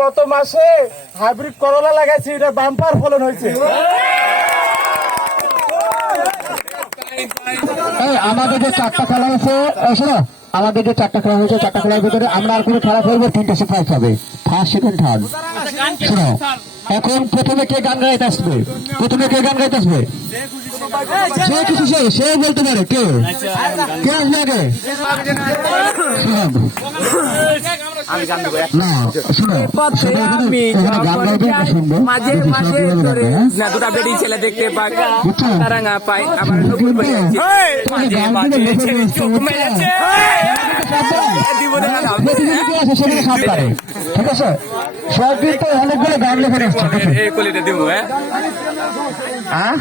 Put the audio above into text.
গত মাসে হাইব্রিড করলা লাগাইছি, এটা বাম্পার ফলন হয়েছে। আমাদের যে 4টা খেলা হয়েছে, শোনো, আমাদের যে 4টা খেলা হয়েছে, 4টা খেলার ভিতরে আমরা আর কোনো খেলা খেলবো, 3টা প্রাইজ পাবে, ফার্স্ট সেকেন্ড থার্ড। শোনো, এখন প্রথমে কে গান গাইতে আসবে? যে কিছু সে বলতে পারে। কে আসবে আগে? না, শোনো, গান গাইবে, শুনবো, দুটা বেটি ছেলে দেখতে পাই, পাই, আবার ঠিক আছে। সবদিন তো অনেকগুলো গান লেখা কলিটা দিব। হ্যাঁ,